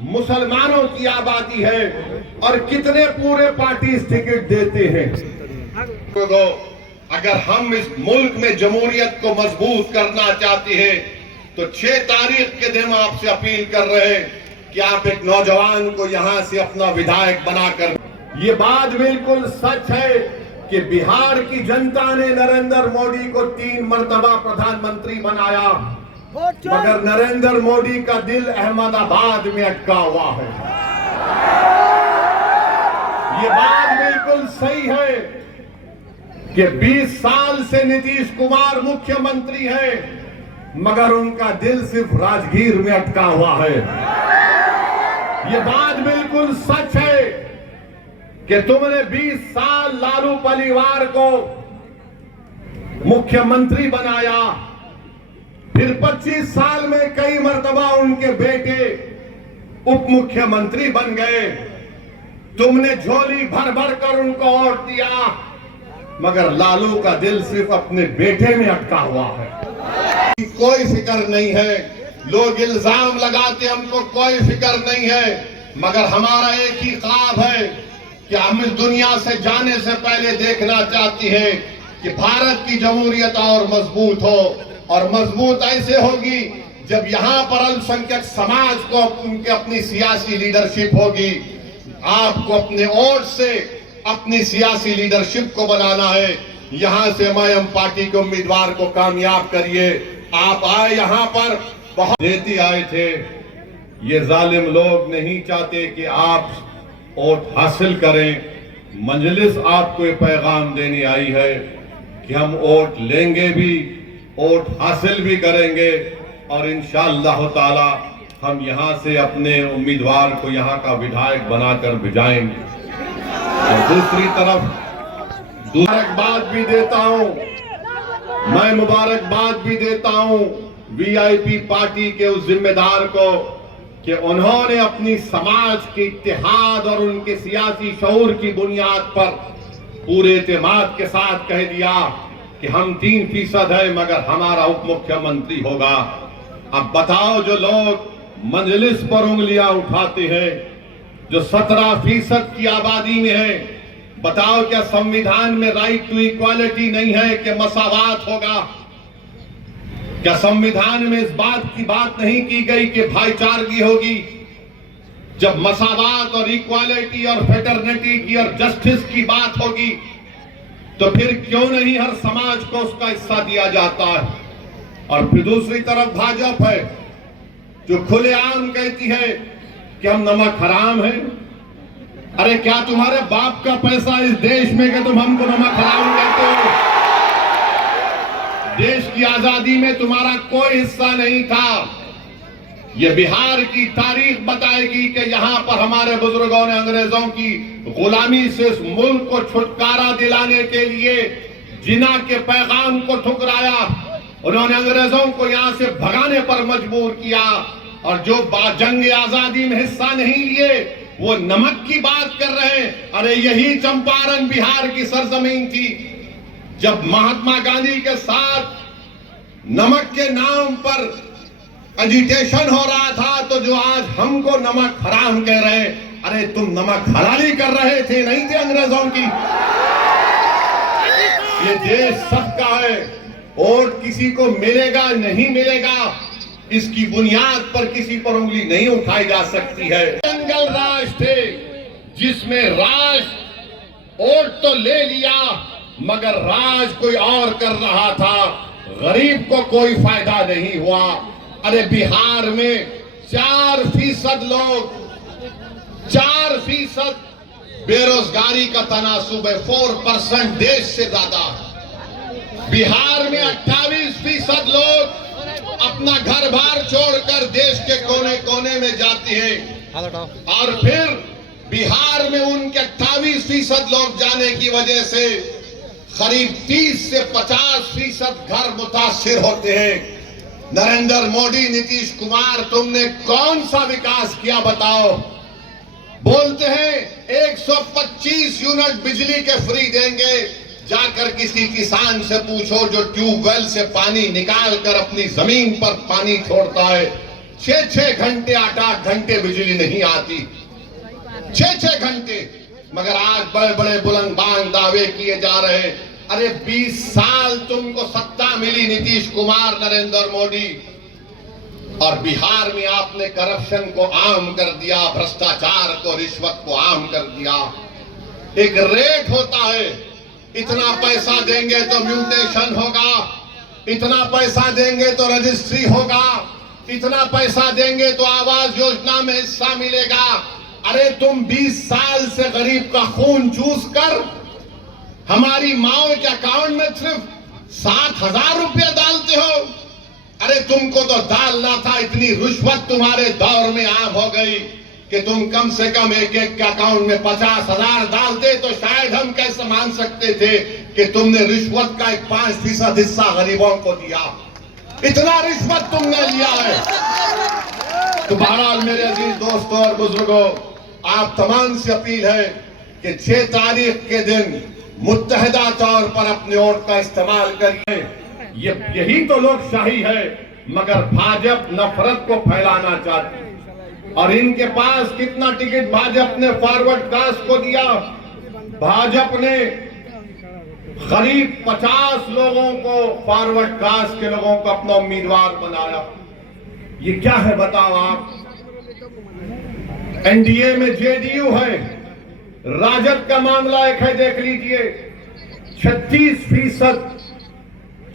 मुसलमानों की आबादी है और कितने पूरे पार्टी टिकट देते हैं। तो अगर हम इस मुल्क में जमहूरियत को मजबूत करना चाहते हैं तो 6 तारीख के दिन आपसे अपील कर रहे हैं कि आप एक नौजवान को यहां से अपना विधायक बनाकर। ये बात बिल्कुल सच है कि बिहार की जनता ने नरेंद्र मोदी को 3 मर्तबा प्रधानमंत्री बनाया, मगर नरेंद्र मोदी का दिल अहमदाबाद में अटका हुआ है। ये बात बिल्कुल सही है कि 20 साल से नीतीश कुमार मुख्यमंत्री है, मगर उनका दिल सिर्फ राजगीर में अटका हुआ है। ये बात बिल्कुल सच है कि तुमने 20 साल लालू परिवार को मुख्यमंत्री बनाया, फिर 25 साल में कई मर्तबा उनके बेटे उप मुख्यमंत्री बन गए। तुमने झोली भर भर कर उनको वोट दिया, मगर लालू का दिल सिर्फ अपने बेटे में अटका हुआ है। कोई फिक्र नहीं है, लोग इल्जाम लगाते हमको कोई फिक्र नहीं है, मगर हमारा एक ही ख्वाब है कि हम इस दुनिया से जाने से पहले देखना चाहती हैं कि भारत की जमहूरियत और मजबूत हो, और मजबूत ऐसे होगी जब यहां पर अल्पसंख्यक समाज को उनके अपनी सियासी लीडरशिप होगी। आपको अपने वोट से अपनी सियासी लीडरशिप को बनाना है। यहां से एमआईएम पार्टी के उम्मीदवार को कामयाब करिए। आप आए यहां पर बहुत देती आए थे। ये जालिम लोग नहीं चाहते कि आप वोट हासिल करें। मजलिस आपको ये पैगाम देने आई है कि हम वोट लेंगे भी, वोट हासिल भी करेंगे, और इंशाअल्लाह ताला हम यहां से अपने उम्मीदवार को यहां का विधायक बनाकर भिजाएंगे। और दूसरी तरफ मुबारकबाद भी देता हूं, मैं मुबारकबाद भी देता हूं वीआईपी पार्टी के उस जिम्मेदार को कि उन्होंने अपनी समाज के इत्तेहाद और उनके सियासी शऊर की बुनियाद पर पूरे एतमाद के साथ कह दिया कि हम 3% है, मगर हमारा उप मुख्यमंत्री होगा। अब बताओ, जो लोग मजलिस पर उंगलियां उठाते हैं, जो 17% की आबादी में है, बताओ क्या संविधान में राइट टू इक्वालिटी नहीं है कि मसावात होगा? क्या संविधान में इस बात की बात नहीं की गई कि भाईचारगी होगी? जब मसावात और इक्वालिटी और फेटर्निटी की और जस्टिस की बात होगी तो फिर क्यों नहीं हर समाज को उसका हिस्सा दिया जाता है? और फिर दूसरी तरफ भाजपा है जो खुलेआम कहती है कि हम नमक हराम है। अरे क्या तुम्हारे बाप का पैसा इस देश में कि तुम हमको नमक हराम कहते हो? देश की आजादी में तुम्हारा कोई हिस्सा नहीं था। यह बिहार की तारीख बताएगी कि यहां पर हमारे बुजुर्गों ने अंग्रेजों की गुलामी से इस मुल्क को छुटकारा दिलाने के लिए जिना के पैगाम को ठुकराया। उन्होंने अंग्रेजों को यहां से भगाने पर मजबूर किया, और जो जंग आजादी में हिस्सा नहीं लिए वो नमक की बात कर रहे हैं। अरे यही चंपारण बिहार की सरजमीन थी। जब महात्मा गांधी के साथ नमक के नाम पर एजिटेशन हो रहा था, तो जो आज हमको नमक हराम कह रहे हैं, अरे तुम नमक हलाली कर रहे थे, नहीं थे अंग्रेजों की। ये देश सबका है, और किसी को मिलेगा नहीं मिलेगा, इसकी बुनियाद पर किसी पर उंगली नहीं उठाई जा सकती है। जंगल राज थे जिसमें राज वोट तो ले लिया, मगर राज कोई और कर रहा था, गरीब को कोई फायदा नहीं हुआ। अरे बिहार में 4% लोग, 4% बेरोजगारी का तनासुब है, 4% देश से ज्यादा। बिहार में 28% लोग अपना घर बार छोड़कर देश के कोने कोने में जाते हैं, और फिर बिहार में उनके 28% लोग जाने की वजह से करीब 30 से 50% घर मुतासिर होते हैं। नरेंद्र मोदी, नीतीश कुमार, तुमने कौन सा विकास किया बताओ? बोलते हैं 125 यूनिट बिजली के फ्री देंगे। जाकर किसी किसान से पूछो जो ट्यूबवेल से पानी निकाल कर अपनी जमीन पर पानी छोड़ता है, 6-6 घंटे 8-8 घंटे बिजली नहीं आती, 6-6 घंटे। मगर आज बड़े बड़े बुलंद बांग दावे किए जा रहे हैं। अरे 20 साल तुमको सत्ता मिली, नीतीश कुमार, नरेंद्र मोदी, और बिहार में आपने करप्शन को आम कर दिया, भ्रष्टाचार को, रिश्वत को आम कर दिया। एक रेट होता है, इतना पैसा देंगे तो म्यूटेशन होगा, इतना पैसा देंगे तो रजिस्ट्री होगा, इतना पैसा देंगे तो आवास योजना में हिस्सा मिलेगा। अरे तुम 20 साल से गरीब का खून चूस कर हमारी माओ के अकाउंट में सिर्फ 7,000 रुपया डालते हो। अरे तुमको तो डालना था, इतनी रिश्वत तुम्हारे दौर में आम हो गई कि तुम कम से कम एक के अकाउंट में 50,000 डालते तो शायद हम कैसे मान सकते थे कि तुमने रिश्वत का एक 5% हिस्सा गरीबों को दिया। इतना रिश्वत तुमने लिया है। तो बहरहाल मेरे अजीज दोस्तों और बुजुर्गों, आप तमाम से अपील है कि 6 तारीख के दिन मुत्तहिदा तौर पर अपने वोट का इस्तेमाल करिए। यही तो लोकशाही है। मगर भाजपा नफरत को फैलाना चाहती है, और इनके पास कितना टिकट भाजपा ने फॉरवर्ड कास्ट को दिया। भाजपा ने करीब 50 लोगों को, फॉरवर्ड कास्ट के लोगों को अपना उम्मीदवार बनाया। ये क्या है बताओ आप। एनडीए में जेडीयू है, राजद का मामला एक है, देख लीजिए। 36%,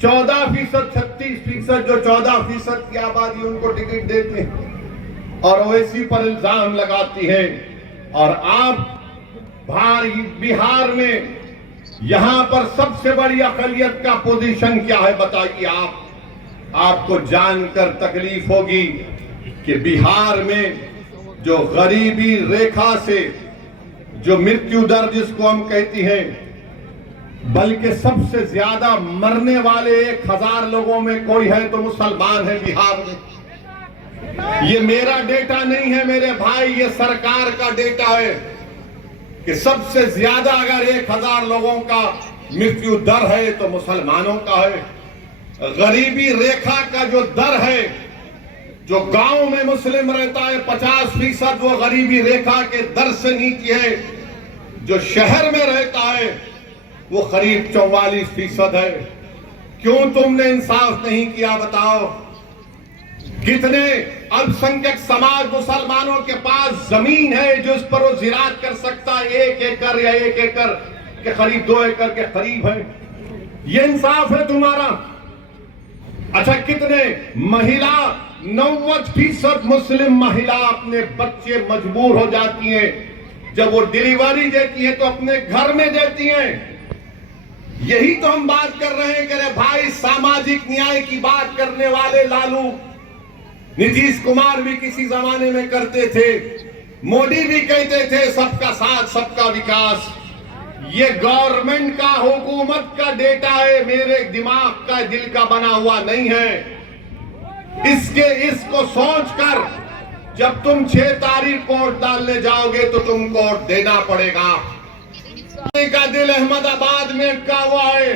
14%, 36%, जो 14% की आबादी उनको टिकट देते हैं और ओवैसी पर इल्जाम लगाती है। और आप बिहार में यहां पर सबसे बड़ी अकलियत का पोजीशन क्या है बताइए आप। आपको जानकर तकलीफ होगी कि बिहार में जो गरीबी रेखा से जो मृत्यु दर जिसको हम कहती हैं, बल्कि सबसे ज्यादा मरने वाले 1,000 लोगों में कोई है तो मुसलमान है बिहार में। ये मेरा डेटा नहीं है मेरे भाई, ये सरकार का डेटा है कि सबसे ज्यादा अगर 1,000 लोगों का मृत्यु दर है तो मुसलमानों का है। गरीबी रेखा का जो दर है, जो गांव में मुस्लिम रहता है 50% वो गरीबी रेखा के दर से नीचे है। जो शहर में रहता है वो करीब 44% है। क्यों तुमने इंसाफ नहीं किया बताओ। कितने अल्पसंख्यक समाज मुसलमानों के पास जमीन है जो उस पर वो जिरात कर सकता है, 1 एकड़ या 1 एकड़ के करीब 2 एकड़ के करीब है। ये इंसाफ है तुम्हारा। अच्छा, कितने महिला 90% मुस्लिम महिला अपने बच्चे मजबूर हो जाती हैं, जब वो डिलीवरी देती है तो अपने घर में देती हैं। यही तो हम बात कर रहे हैं कि अरे भाई, सामाजिक न्याय की बात करने वाले लालू नीतीश कुमार भी किसी जमाने में करते थे, मोदी भी कहते थे सबका साथ सबका विकास। ये गवर्नमेंट का, हुकूमत का डेटा है, मेरे दिमाग का, दिल का बना हुआ नहीं है। इसको सोचकर जब तुम 6 तारीख को वोट डालने जाओगे तो तुमको वोट देना पड़ेगा। का दिल अहमदाबाद में अटका हुआ है।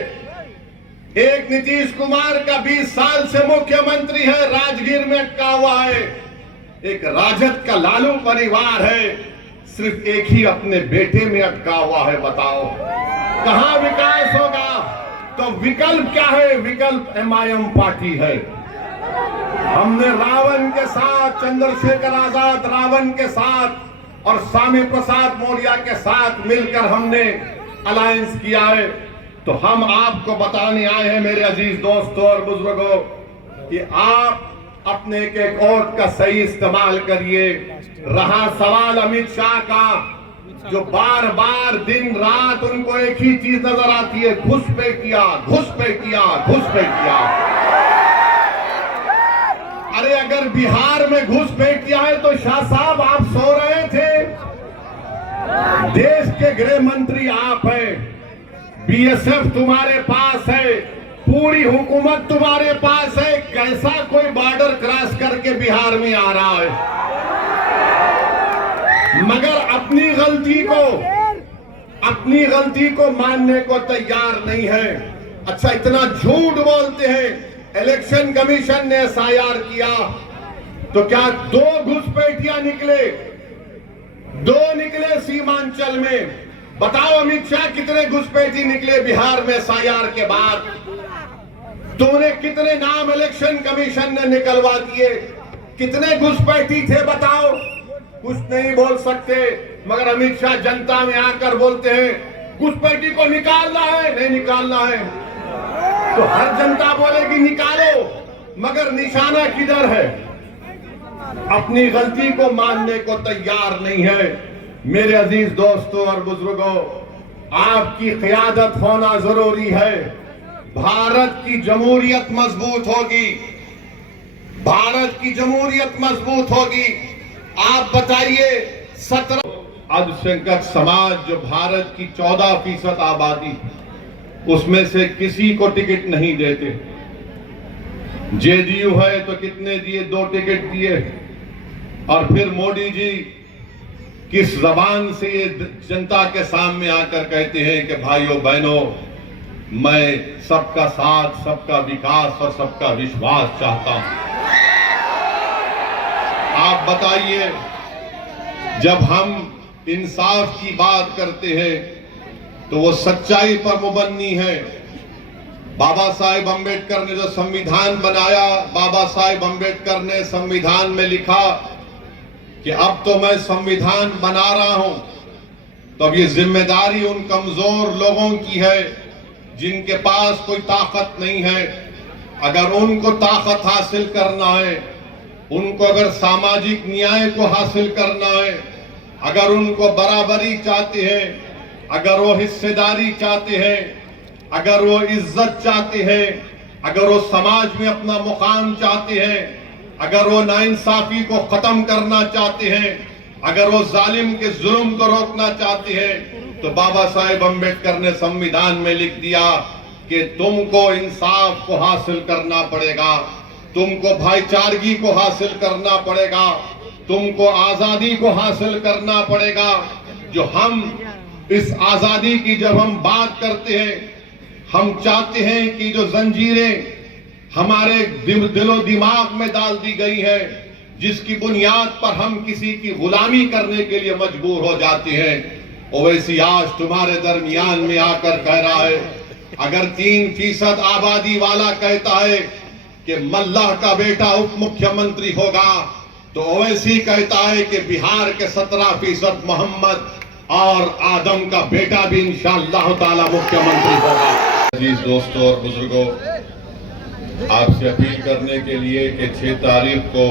एक नीतीश कुमार का 20 साल से मुख्यमंत्री है, राजगीर में अटका हुआ है। एक राजद का लालू परिवार है, सिर्फ एक ही अपने बेटे में अटका हुआ है। बताओ कहां विकास होगा। तो विकल्प क्या है? विकल्प MIM पार्टी है। हमने रावण के साथ, चंद्रशेखर आजाद रावण के साथ और स्वामी प्रसाद मौर्य के साथ मिलकर हमने अलायंस किया है। तो हम आपको बताने आए हैं मेरे अजीज दोस्तों और बुजुर्गों कि आप अपने एक वोट का सही इस्तेमाल करिए। रहा सवाल अमित शाह का, जो बार बार दिन रात उनको एक ही चीज नजर आती है, घुसपैठिया, घुसपैठिया, घुसपैठिया। अरे अगर बिहार में घुसपैठिया है तो शाह साहब आप सो रहे थे। देश के गृह मंत्री आप हैं, BSF तुम्हारे पास है, पूरी हुकूमत तुम्हारे पास है। कैसा कोई बॉर्डर क्रॉस करके बिहार में आ रहा है? मगर अपनी गलती को मानने को तैयार नहीं है। अच्छा, इतना झूठ बोलते हैं। इलेक्शन कमीशन ने SIR किया, तो क्या 2 घुसपैठिया दो निकले सीमांचल में? बताओ अमित शाह, कितने घुसपैठी निकले बिहार में एसआईआर के बाद? तुमने कितने नाम इलेक्शन कमीशन ने निकलवा दिए? कितने घुसपैठी थे बताओ? कुछ नहीं बोल सकते, मगर अमित शाह जनता में आकर बोलते हैं घुसपैठी को निकालना है, नहीं निकालना है। तो हर जनता बोलेगी निकालो, मगर निशाना किधर है? अपनी गलती को मानने को तैयार नहीं है। मेरे अजीज दोस्तों और बुजुर्गों, आपकी क़यादत होना जरूरी है। भारत की जमहूरियत मजबूत होगी, भारत की जमहूरियत मजबूत होगी। आप बताइए, 17 अल्पसंख्यक समाज जो भारत की 14% आबादी, उसमें से किसी को टिकट नहीं देते। जेडीयू है तो कितने दिए? 2 टिकट दिए। और फिर मोदी जी किस जबान से ये जनता के सामने आकर कहते हैं कि भाइयों बहनों, मैं सबका साथ, सबका विकास और सबका विश्वास चाहता हूं। आप बताइए, जब हम इंसाफ की बात करते हैं तो वो सच्चाई पर मुबन्नी है। बाबा साहेब अंबेडकर ने जो संविधान बनाया, बाबा साहेब अंबेडकर ने संविधान में लिखा कि अब तो मैं संविधान बना रहा हूं, तो अब ये जिम्मेदारी उन कमजोर लोगों की है जिनके पास कोई ताकत नहीं है। अगर उनको ताकत हासिल करना है, उनको अगर सामाजिक न्याय को हासिल करना है, अगर उनको बराबरी चाहते हैं, अगर वो हिस्सेदारी चाहते हैं, अगर वो इज्जत चाहते हैं, अगर वो समाज में अपना मुकाम चाहते हैं, अगर वो नाइंसाफी को खत्म करना चाहते हैं, अगर वो जालिम के जुल्म को रोकना चाहते हैं, तो बाबा साहेब अंबेडकर ने संविधान में लिख दिया कि तुमको इंसाफ को हासिल करना पड़ेगा, तुमको भाईचारगी को हासिल करना पड़ेगा, तुमको आजादी को हासिल करना पड़ेगा। जो हम इस आजादी की जब हम बात करते हैं, हम चाहते हैं कि जो जंजीरें हमारे दिलो दिमाग में डाल दी गई है, जिसकी बुनियाद पर हम किसी की गुलामी करने के लिए मजबूर हो जाते हैं, ओवैसी आज तुम्हारे दरमियान में आकर कह रहा है, अगर 3% आबादी वाला कहता है कि मल्लाह का बेटा उप मुख्यमंत्री होगा, तो ओवैसी कहता है कि बिहार के 17% मोहम्मद और आदम का बेटा भी इंशाअल्लाह ताला मुख्यमंत्री होगा। अजीज दोस्तों और बुजुर्गों, आपसे अपील करने के लिए कि 6 तारीख को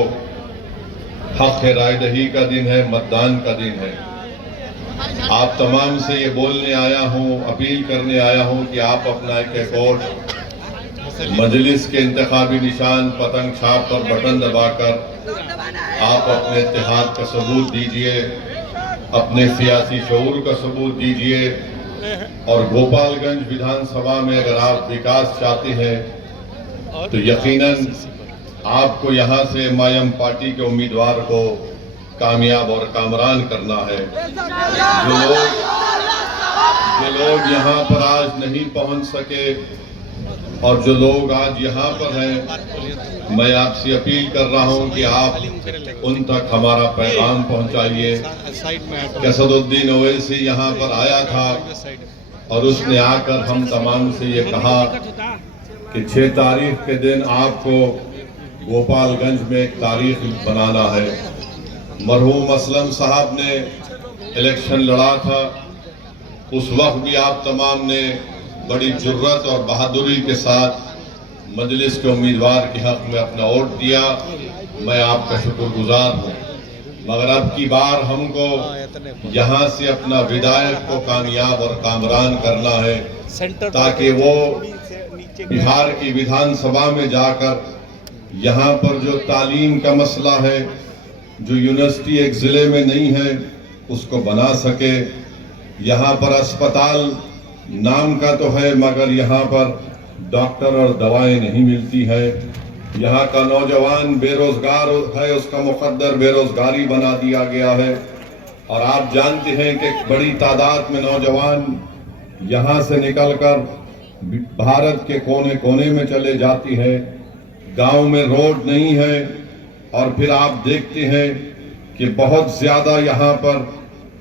हक राय दही का दिन है, मतदान का दिन है। आप तमाम से ये बोलने आया हूँ, अपील करने आया हूँ कि आप अपना एक वोट मजलिस के इंतखाबी निशान पतंग छाप पर बटन दबाकर आप अपने इत्तेहाद का सबूत दीजिए, अपने सियासी शऊर का सबूत दीजिए। और गोपालगंज विधानसभा में अगर आप विकास चाहते हैं तो यकीनन आपको यहां से एमआईएम पार्टी के उम्मीदवार को कामयाब और कामरान करना है। जो लोग यहां पर आज नहीं पहुंच सके और जो लोग आज यहां पर हैं, मैं आपसे अपील कर रहा हूं कि आप उन तक हमारा पैगाम पहुंचाइए। असदुद्दीन ओवैसी यहां पर आया था और उसने आकर हम तमाम से ये कहा कि 6 तारीख के दिन आपको गोपालगंज में एक तारीख बनाना है। मरहूम असलम साहब ने इलेक्शन लड़ा था, उस वक्त भी आप तमाम ने बड़ी जुर्रत और बहादुरी के साथ मजलिस के उम्मीदवार के हक में अपना वोट दिया। मैं आपका शुक्रगुजार हूँ, मगर अब की बार हमको यहाँ से अपना विधायक को कामयाब और कामरान करना है, ताकि वो बिहार की विधानसभा में जाकर यहाँ पर जो तालीम का मसला है, जो यूनिवर्सिटी एक जिले में नहीं है, उसको बना सके। यहाँ पर अस्पताल नाम का तो है, मगर यहाँ पर डॉक्टर और दवाएं नहीं मिलती है। यहाँ का नौजवान बेरोजगार है, उसका मुकद्दर बेरोजगारी बना दिया गया है। और आप जानते हैं कि बड़ी तादाद में नौजवान यहाँ से निकलकर भारत के कोने कोने में चले जाती है। गांव में रोड नहीं है और फिर आप देखते हैं कि बहुत ज्यादा यहाँ पर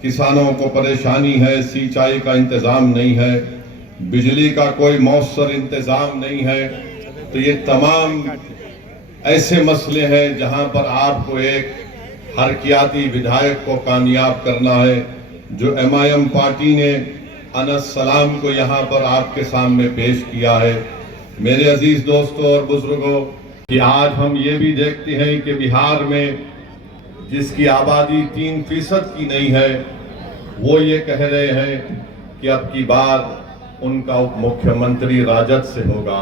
किसानों को परेशानी है, सिंचाई का इंतजाम नहीं है, बिजली का कोई मौसर इंतजाम नहीं है। तो ये तमाम ऐसे मसले हैं जहां पर आपको एक हरकियाती विधायक को कामयाब करना है। जो MIM पार्टी ने अनस सलाम को यहां पर आपके सामने पेश किया है। मेरे अजीज दोस्तों और बुजुर्गों, कि आज हम ये भी देखते हैं कि बिहार में जिसकी आबादी 3% की नहीं है, वो ये कह रहे हैं कि अब की बार उनका उप मुख्यमंत्री राजद से होगा,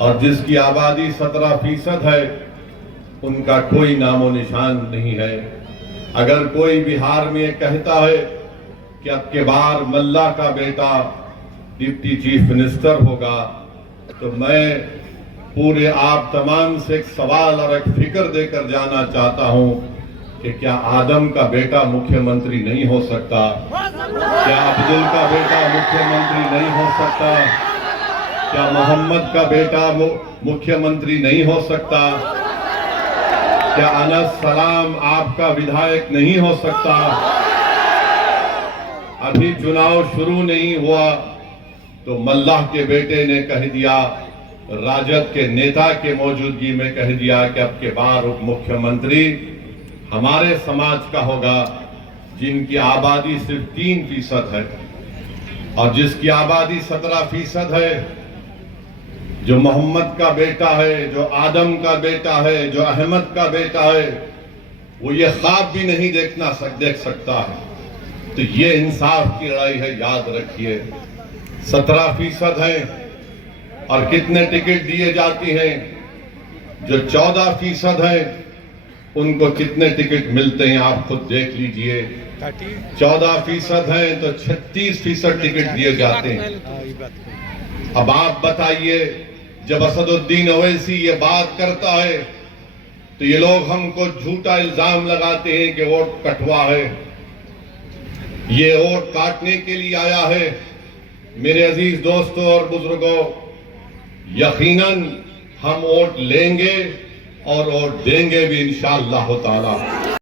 और जिसकी आबादी 17% है उनका कोई नामो निशान नहीं है। अगर कोई बिहार में कहता है कि अब के बार मल्ला का बेटा डिप्टी चीफ मिनिस्टर होगा, तो मैं पूरे आप तमाम से एक सवाल और एक फिक्र देकर जाना चाहता हूं कि क्या आदम का बेटा मुख्यमंत्री नहीं हो सकता? क्या अब्दुल का बेटा मुख्यमंत्री नहीं हो सकता? क्या मोहम्मद का बेटा मुख्यमंत्री नहीं हो सकता? क्या अनस सलाम आपका विधायक नहीं हो सकता? अभी चुनाव शुरू नहीं हुआ तो मल्लाह के बेटे ने कह दिया, राजद के नेता के मौजूदगी में कह दिया कि अब के बार उप मुख्यमंत्री हमारे समाज का होगा, जिनकी आबादी सिर्फ 3% है और जिसकी आबादी 17% है। जो मोहम्मद का बेटा है, जो आदम का बेटा है, जो अहमद का बेटा है, वो ये ख्वाब भी नहीं देख सकता है। तो ये इंसाफ की लड़ाई है, याद रखिए। 17% है और कितने टिकट दिए जाते हैं? जो 14% है उनको कितने टिकट मिलते हैं आप खुद देख लीजिए। 14% है तो 36% टिकट दिए जाते हैं। अब आप बताइए, जब असदुद्दीन ओवैसी ये बात करता है तो ये लोग हमको झूठा इल्जाम लगाते हैं कि वोट कटवा है, ये वोट काटने के लिए आया है। मेरे अजीज दोस्तों और बुजुर्गों, यकीनन हम वोट लेंगे और वोट देंगे भी इंशाअल्लाह ताला।